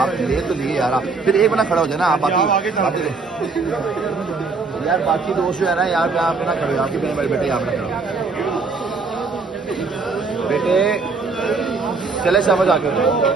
आप ले तो लिए यार, आप फिर एक बना खड़ा हो जाए ना आप, बाकी यार बाकी दोस्त जो है ना यार, मैं आप ना खड़े हो, आपके मेरे बेटे यहाँ पे खड़ा हो बेटे, चले समझ आके हो गया।